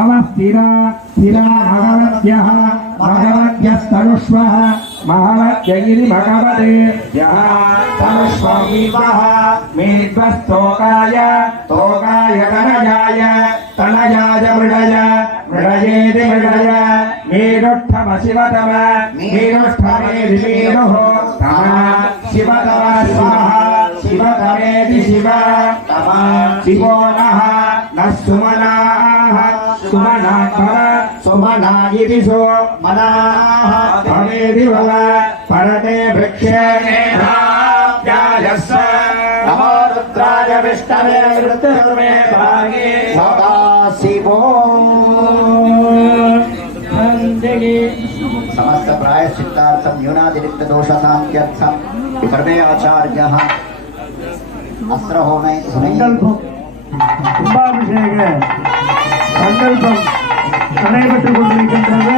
अवस्थिरा स्थिरा भगवत्यः भगवत्यस्तनुष्वः महवत्यगिरि भगवते यः तनुष्वमीवः मेध्वस्तोकाय तोकाय तनयाय तनयाय मृडय मृडयेति मृडय मेरुष्ठम शिवतम मेरुष्ठमेति मेरुः तम शिवतम शिवः शिवतमेति शिव तम शिवो नः नः सुमनाः सुमना भव सुमना इति सुमनाः भवेति भव परते वृक्षेणाप्यायस्व नमो रुद्राय विष्णवे मृत्युर्मे भागे सदा शिवो। समस्त प्रायश्चित्तार्थं न्यूनातिरिक्त दोषशान्त्यर्थं सर्वे आचार्याः अस्त्र होमे கும்பாபிஷேக சங்கல்பம் நடைபெற்றுக் கொண்டிருக்கின்றது.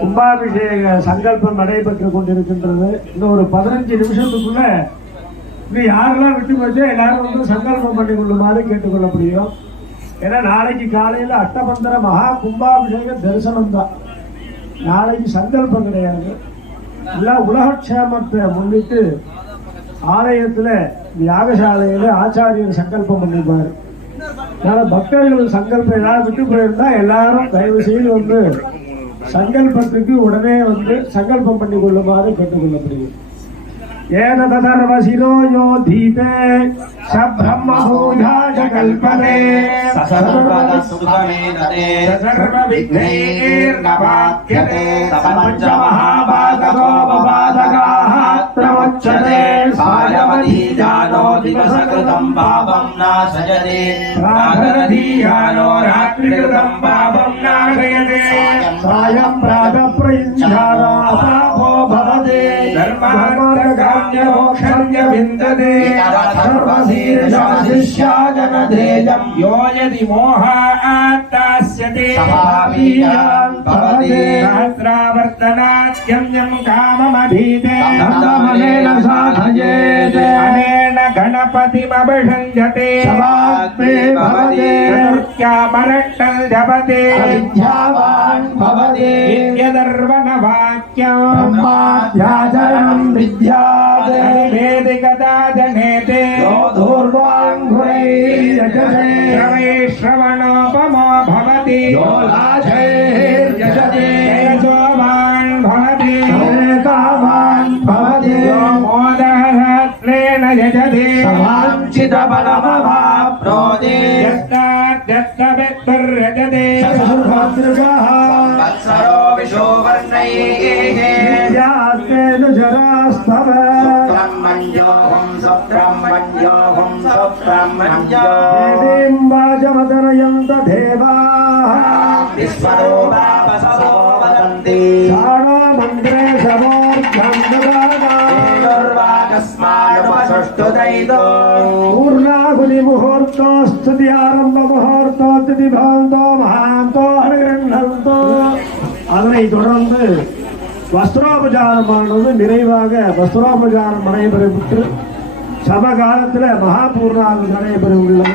கும்பாபிஷேக சங்கல்பம் நடைபெற்றுக் கொண்டிருக்கின்றது. இன்னும் ஒரு 15 நிமிஷத்துக்குள்ள இன்னும் யாரெல்லாம் விட்டு போச்சோ எல்லாரும் வந்து சங்கல்பம் பண்ணி கொள்ளுமாறு கேட்டுக்கொள்ளப்படுகிறோம். ஏன்னா நாளைக்கு காலையில அட்டபந்தர மகா கும்பாபிஷேக தரிசனம் தான். நாளைக்கு சங்கல்பம் கிடையாது. எல்லாம் உலகக்ஷேமத்தை முன்னிட்டு ஆலயத்துல யாகசாலையில ஆச்சாரியர் சங்கல்பம் பண்ணிப்பாரு. அதனால பக்தர்கள் சங்கல்பம் ஏதாவது விட்டு போயிருந்தா எல்லாரும் தயவு செய்து வந்து சங்கல்பத்துக்கு உடனே வந்து சங்கல்பம் பண்ணி கொள்ளுமாறு கேட்டுக்கொள்ளப்படுகிறது. ஏன ததர்வசிரோ யோ தீபே சப்ரம்மபூஜாஜ கல்பதே சர்வவிக்னைர்நபாத்யதே பஞ்சமஹாபாதகோபபாதகாः த்ரவச்சதே சாயமதீஜானோ திவசகிருதம் பாவம் நாசயதே ராகரதீயானோ ராத்ரிகிருதம் பாவம் நாசயதே சாயம் பிராதப்ரயுஞ்சாரோ அபாபோ பவதே धर्मार्थकाम्यमोक्षं विन्दते सर्वशीर्षाशिष्याजनधेयं यो यदि मोहात्तास्यते स्वामीयान् भवति सहस्रावर्तनात्यन्यं काममधीते तमनेन साधयेत् अनेन गणपतिमभिषञ्जते समात्मे भवति नृत्यामरट्टं जपते विद्यावान् भवति नित्यदर्वणवाक्यं ब्रह्माध्याचरणं विद्यात् वेदिकता जनेते धूर्वाङ्घ्रैर्यजते श्रवणोपमो भवति यो लाजैर्यजते तेजोवान् भवति कामान् भवति यो मोदहस्त्रेण यजते समाञ्चितबलमवाप्नोति यत्ताद्यत्तवित्तुर्यजते संवत्सरो विशोवर्णैः जरास्तव सुब्रह्मण्योऽहं सुब्रह्मण्योऽहं सुब्रह्मण्योऽहं देवीं वाचमतनयन्त देवाः विश्वरूपा वसवो वदन्ति शाणो मन्त्रे समोर्ध्वं ददानार्वाकस्मानुपसुष्टुदैतो पूर्णाहुलिमुहूर्तो स्तुत्यारम्भमुहूर्तो तिथिभान्तो महान्तो अनुगृह्णन्तो அதனை தொடர்ந்து வஸ்திரோபசாரமானது நிறைவாக வஸ்திரோபசாரம் நடைபெற்று சமகாலத்தில் மகாபூர்ணாகு நடைபெறவுள்ளது.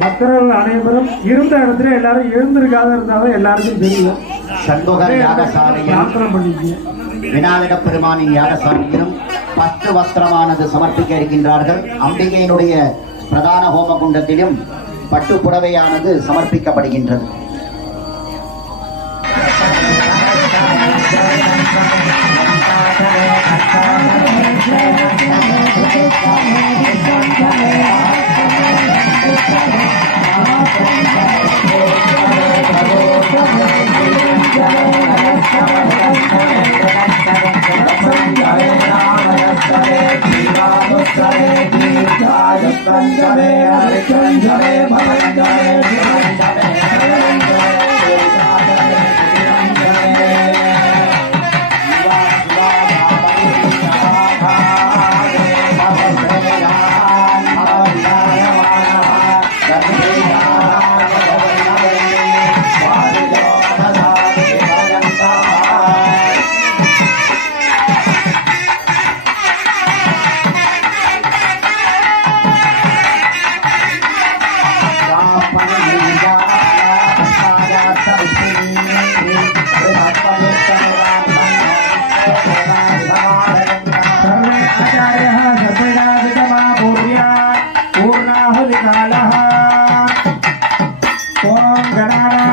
பக்தர்கள் அனைவரும் இருந்த இடத்துல எல்லாரும் எழுந்திருக்காத இருந்தாலும் எல்லாருக்கும் தெரியும். யாத்திரம் பண்ணிக்க விநாயக பெருமானின் யாகசாலையிலும் பட்டு வஸ்திரமானது சமர்ப்பிக்க இருக்கின்றார்கள். அம்பிகையினுடைய பிரதான ஹோம குண்டத்திலும் பட்டு புடவையானது சமர்ப்பிக்கப்படுகின்றது. सर्वे आचार्यः सर्वेदादितमा पूर्या पूर्णाहुतिकालः ॐ गणानां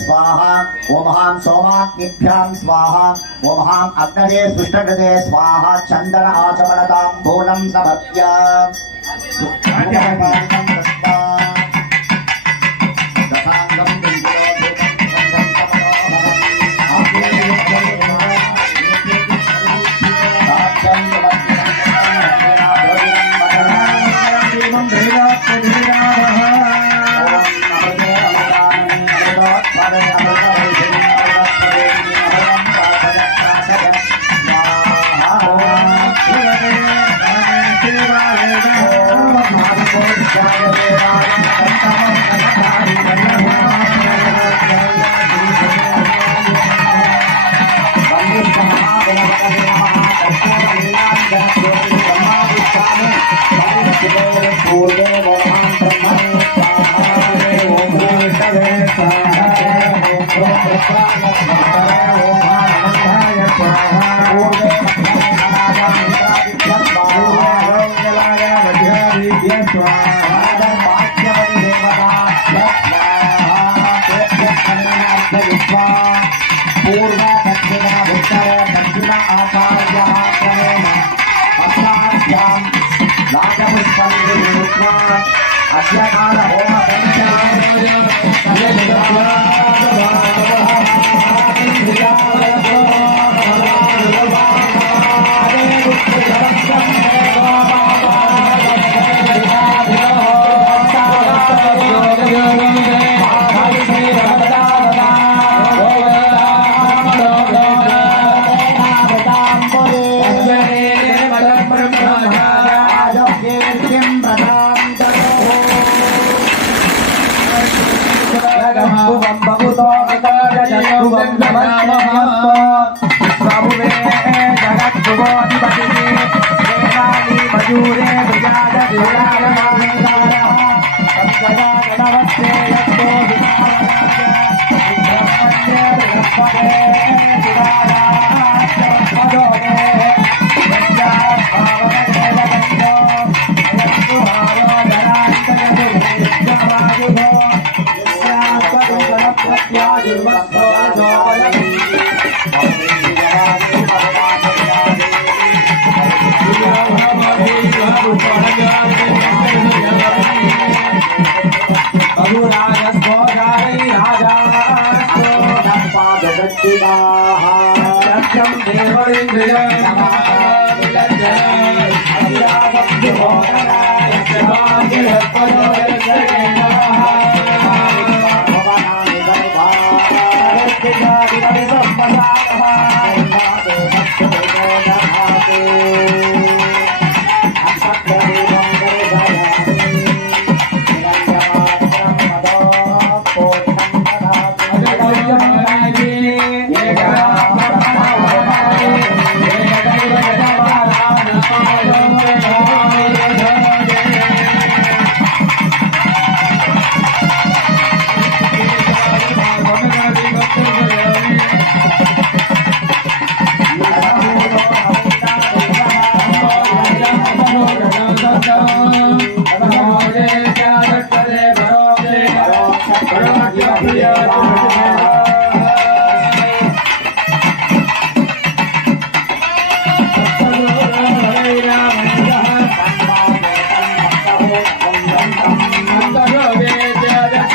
स्वाहा ओम हां सोमाग्निभ्यां स्वाहा ओम हां अग्नये सुष्टकृते स्वाहा चंदन आचमनतां पूर्णं समर्प्य पूर्व दक्षिण उत्तर दक्षिण आचार्य क्रमेण हस्ताभ्यां राजपुष्पं विधृत्वा अद्यकाल होम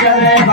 Jaya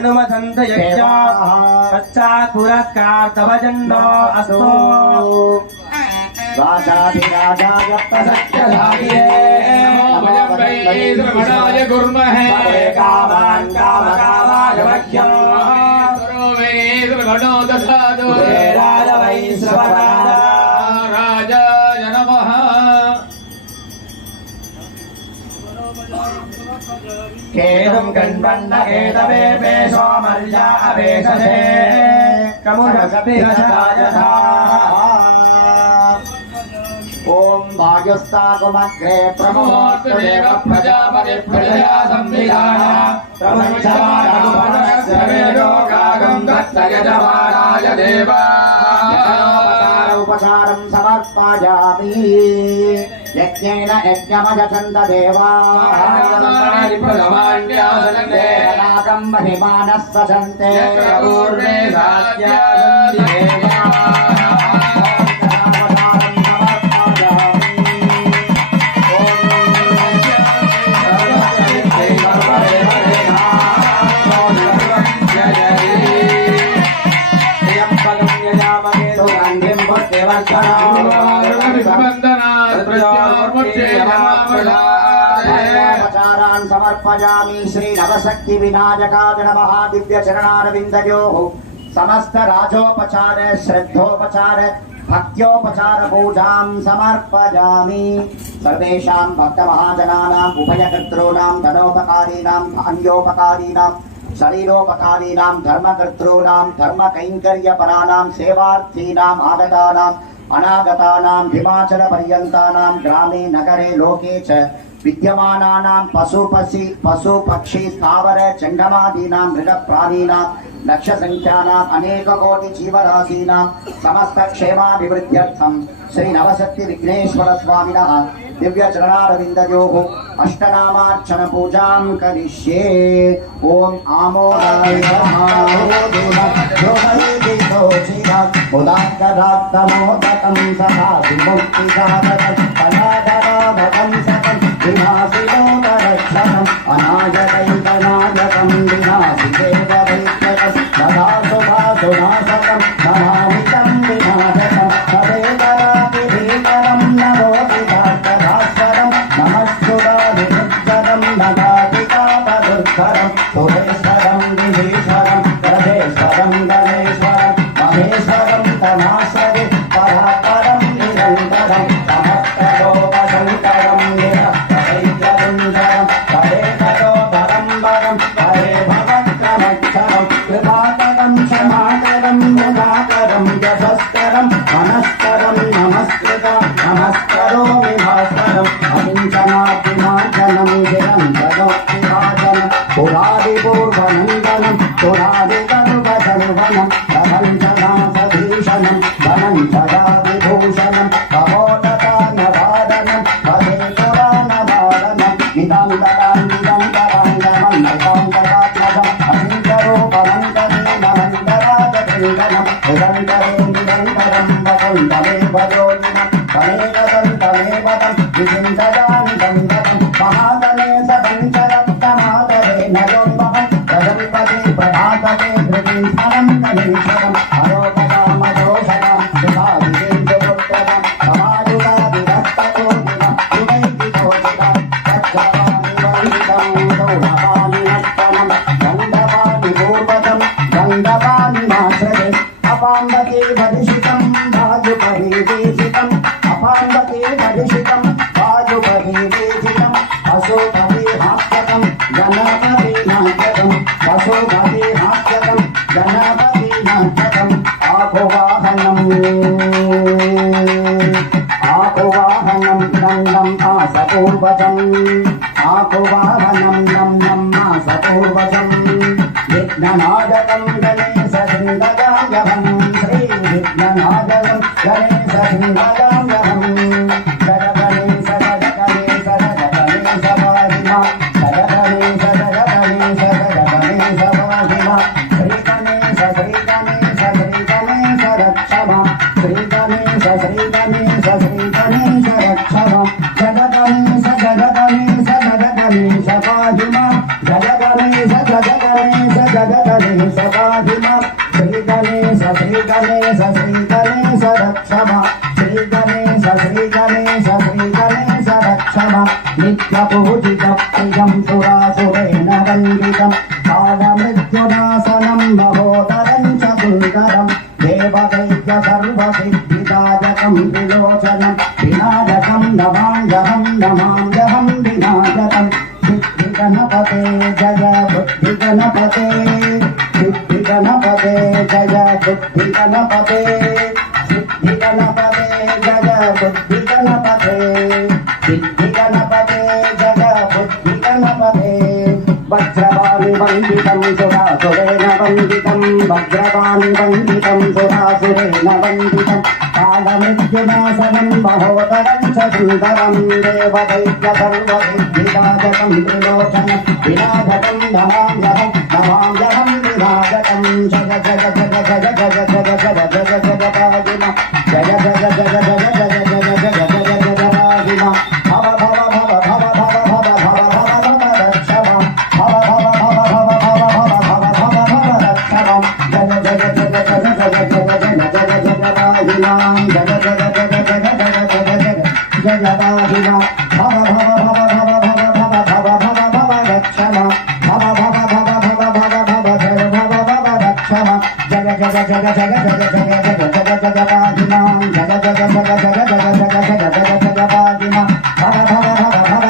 अनुमसंत यज्ञा पश्चात्पुरस्कार्तवजन्नो अस्तो राजाधिराजाय प्रसत्यधारिये श्रवणाय कुर्महे कामान् कामकामाय मह्यम् श्रवणो दधातु राजवै श्रवणाय राजाय नमः केदं कण्वन्न एतवे पेशो मर्या अपेशसे कमुषस्तिरसायथा ओम भाग्यस्तागमग्रे प्रमोत्तदेव प्रजापति प्रजया संविधान प्रपञ्चमानमनस्यवेदोगागं दत्तयजमानाय देवा उपचारं समर्पयामि यज्ञेन यज्ञमजचन्द देवानागं महिमानः सचन्ते पूर्वे साध्यासन्ति देवा उपचारान् समर्पयामि श्री नवशक्ति विनायकाय नमः दिव्य चरणारविन्दयोः समस्त राजोपचार श्रद्धोपचार भक्त्योपचार पूजां समर्पयामि सर्वेषां भक्तमहाजनानाम् उभयकर्तॄणां धनोपकारीणां धान्योपकारीणां शरीरोपकारीणां धर्मकर्तॄणां धर्मकैङ्कर्यपराणां सेवार्थीनाम् आगतानाम् अनागतानां हिमाचलपर्यन्तानां ग्रामे नगरे लोके च विद्यमानानां पशुपक्षी स्थावर चण्डमादीनां मृगप्राणीनां लक्षसङ्ख्यानाम् अनेककोटिजीवराशीनां समस्तक्षेमाभिवृद्ध्यर्थं श्री नवशक्ति विघ्नेश्वर स्वामिनः दिव्य चरणारविन्दयोः अष्टनामार्चन पूजां करिष्ये ओम आमोदाय उदात्तमोदकं सदा विमुक्तिसाधकं अनादराधकं सकं विनाशिनोदरक्षणम् अनायकैकनायकं विनाशिदेवदैत्यकं सदा सुभासुनाशकं नमामितं विनाशकं तदेतरातिभीकरं नमोऽतिभास्वरं नमस्सुरादिमुत्तरं नदातिकापदुत्तरं सुरेश्वरं विधीश्वरं गजेश्वरं गणेश्वरं महेश्वरं तमाश्वरि परापरं निरन्तरं समस्तलोकशङ्करं निरस्तैत्यसुन्दरं हरेकटोधरं वरं हरे भवक्रमक्षरं कृपाकरं क्षमाकरं मुदाकरं यशस्करं मनस्करं नमस्कृतं नमस्करोमि भास्करम् अकिञ्चनाद्विमार्जनं निरन्तरोक्तिभाजनं पुरादिपूर्वनन्दनं पुरादिगर्वसर्वनं प्रपञ्चनाथभीषणं धनञ्जयादिभूषणं कपोदकानवादनं पदे पुराणवादनं निरन्तरां निरन्तरां फलं गणेशकम् अरोपदामदोषदाम् सुधादिवेन्दुपुत्रकम् समायुगादिरक्तकोटिकम् युगैकिकोटिकम् तच्छपानिवन्दितम् दौढपानिनत्तमम् गन्धपानिपूर्वकम् गन्धपानिमाश्रये अपाम्बके भरिषितम् वायुपरिवेशितम् अपाम्बके भरिषितम् वायुपरिवेशितम् अशोकविहास्यकम् गणपतिनाट्यकम् अशोकविहास्यकम् गणपतिनाट्यकम् आकुवाहनम् नन्दम् आसपूर्वजम् आकुवाहनम् नन्दम् आसपूर्वजम् विघ्ननायकम् गणेशशृङ्गजायहम् श्रीविघ्ननायकम् गणेशशृङ्गजायहम् जय गणेश जय गणेश जय गणेश वाहिमा जय गणेश जय गणेश जय गणेश वाहिमा श्री गणेश रक्षमा श्री गणेश रक्षमा जय गणेश वाहिमा जय गणेश वाहिमा श्री गणेश रक्षमा श्री गणेश रक्षमा नित्यपूजितं प्रियं सुरासुरेण वन्दितं कालमृत्युनाशनं महोदरं च सुन्दरं देवदैत्य सर्वसिद्धिदायकं विलोचनं विनायकं नमाम्यहं विनायकं सिद्धिगणपते जय बुद्धिगणपते सिद्धिगणपते जय बुद्धिगणपते सिद्धिगणपते जय बुद्धिगणपते सिद्धिगणपते जय बुद्धिगणपते वज्रवाणि वन्दितं सुरासुरेण वन्दितं वज्रवाणि वन्दितं सुरासुरेण वन्दितं कालमृत्युनाशनं महोदरं च सुन्दरं देवदैत्य सर्वसिद्धिदायकं त्रिलोचनं विनायकं नमाम्यहं विनायकं जय जय जय जय जय जय जय जय जय वाहिमा जय जय जय जय जय जय जय वाहिमा भव भव भव भव भव भव भव भव भव रक्षमा भव भव भव भव भव भव भव भव भव रक्षमा जय जय जय जय जय जय जय वाहिमा जय जय जय जय जय जय वाहिमा भव भव भव भव भव भव भव भव भव रक्षमा भव भव भव भव भव भव जय भव भव रक्षमा जय जय जय जय जय जय जय वाहिमा जय जय जय जय जय वाहिमा भव भव भव भव भव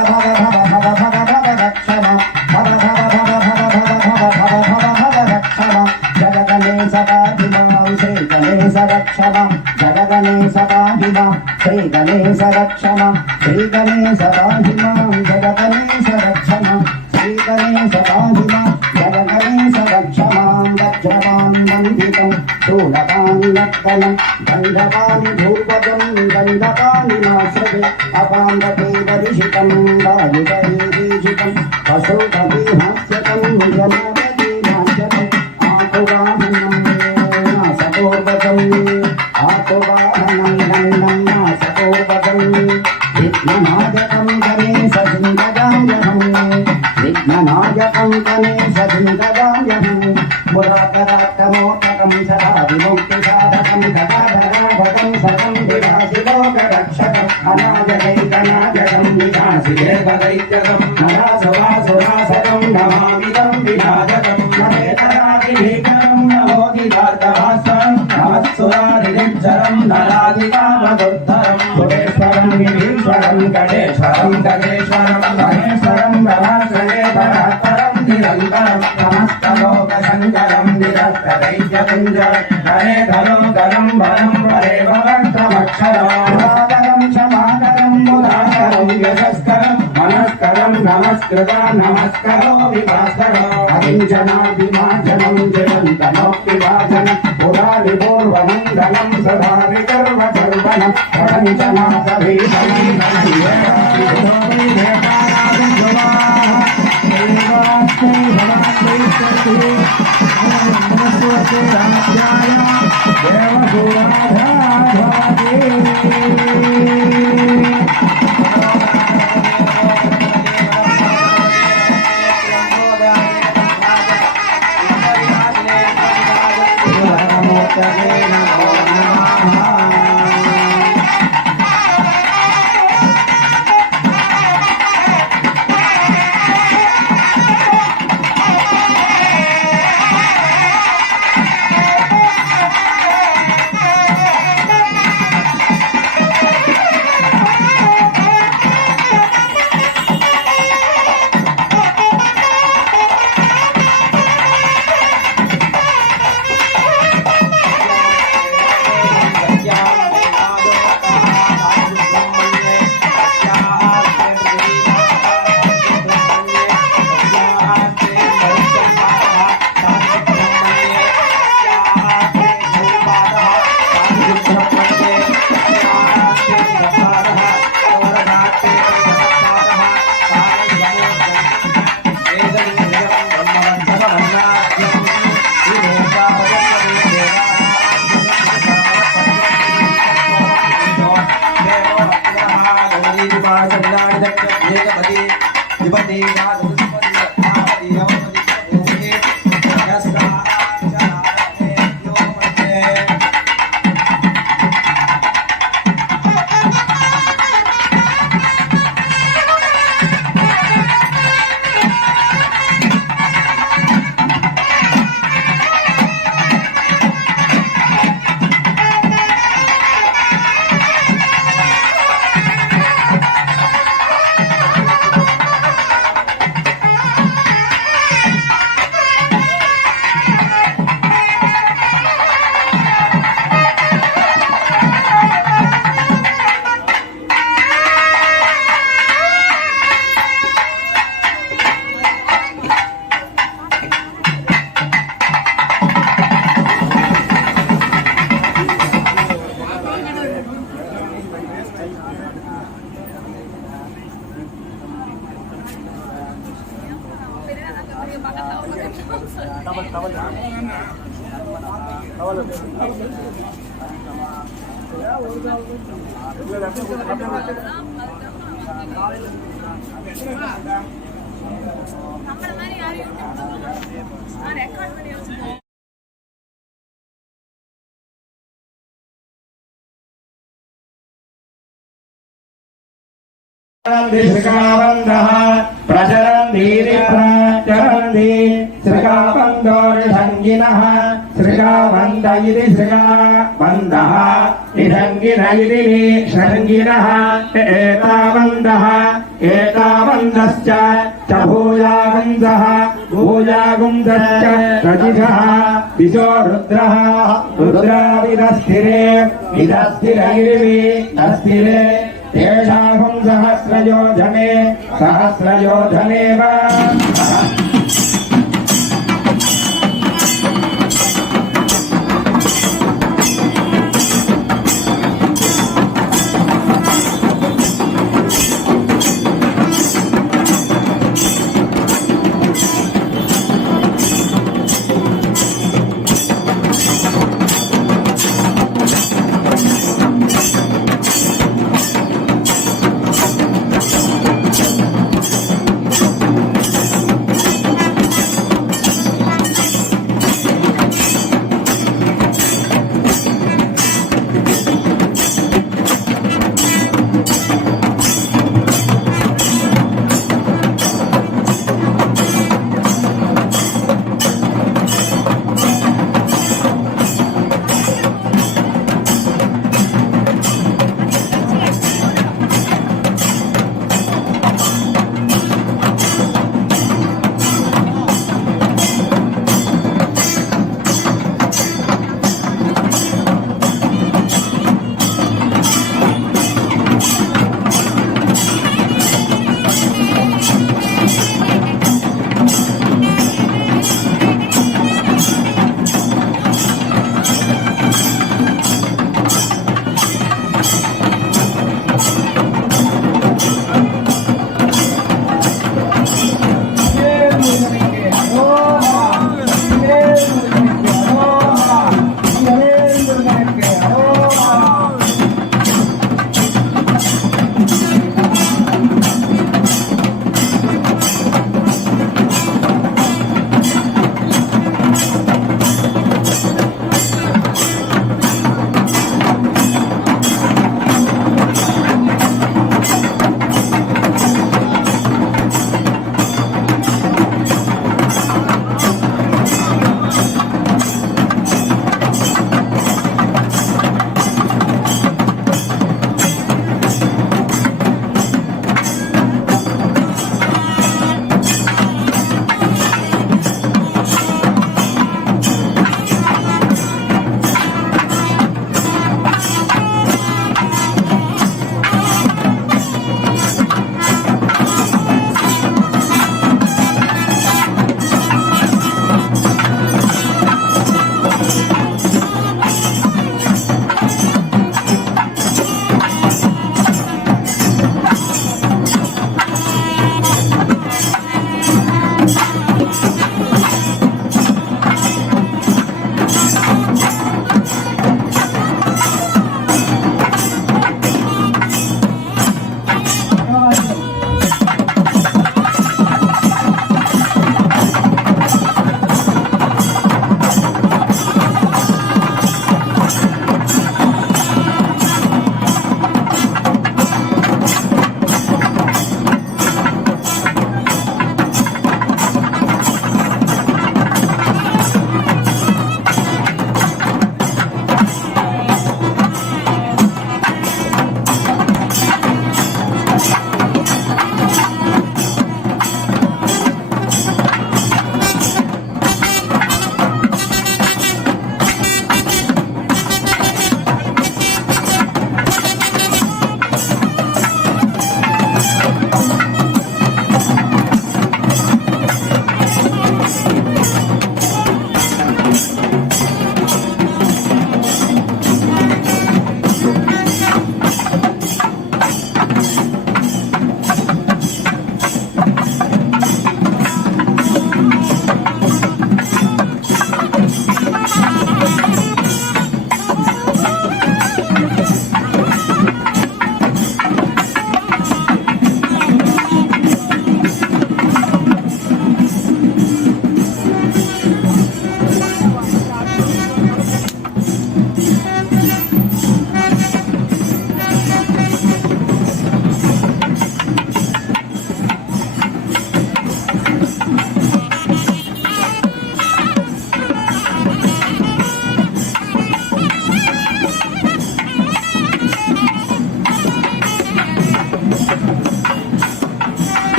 भव भव भव भव रक्षमा भव भव भव भव भव भव भव भव भव रक्षमा जय गणेश वाहिमा श्री गणेश रक्षमा जय गणेश वाहिमा श्री गणेश रक्षमा श्री गणेश वाहिमा जय गणेश रक्षमा श्री गणेश वाहिमा जय गणेश रक्षमा वज्रवाणि वन्दितं शूलपाणि नक्तलं गन्धपाणि भूपजं गन्धपाणि नाश्रये अपाम्बके वरिषितं वायुपरिवेशितं पशुपतिहास्यकं जनपतिनाट्यकम् आकुवाहनं नासपूर्वजम् आकुवाहनं नन्दं नासपूर्वजम् विघ्ननायकं गणेशशृङ्गजायहम् विघ्ननायकं गणेशशृङ्गजायहम् पुराकरात्तमोत्तकं सदा विमुक्तिसाधकं गदाधराभकं सकं विलासिलोकरक्षकम् अनाजदैकनायकं विनाशिदेवदैत्यकं नरासुरासुरासकं नमामिदं विनायकं नरेतरादिभीकरं नमोदितार्थभास्वरं नमत्सुरारिदिक्षरं नराधिकामदुद्धरं सुरेश्वरं विभीश्वरं गणेश्वरं गणेश्वरं महेश्वरं प्रभाश्रयेतरात्तरं निरन्तरं समस्तलोकशङ्करं निरस्तदैत्यपुञ्जरं गणेधरो गणं वनं वरे भवन्तमक्षरं क्षमाकरं मुदाकरं यशस्करं मनस्करं नमस्कृता नमस्करो विभास्करो अकिञ्चनादिमाचनं जयन्तनोक्तिभाजनं पुरारिपूर्वमङ्गलं सदा विकर्मकर्वणं प्रपञ्चनाथभीषणं देवसूराधाराधे तस्मै नमो नमः श्रीकावन्दः प्रचरन्तीति प्रचरन्ति श्रीकावन्दोर्षङ्गिनः श्रीकावन्द इति श्रीकावन्दः निषङ्गिन इति निषङ्गिनः एतावन्दः एतावन्दश्च च भूयागुन्दः भूयागुन्दश्च रजिषः दिशो रुद्रः रुद्राविदस्थिरे विदस्थिरैर्विदस्थिरे तेषाहं सहस्रयोधने सहस्रयोधने वा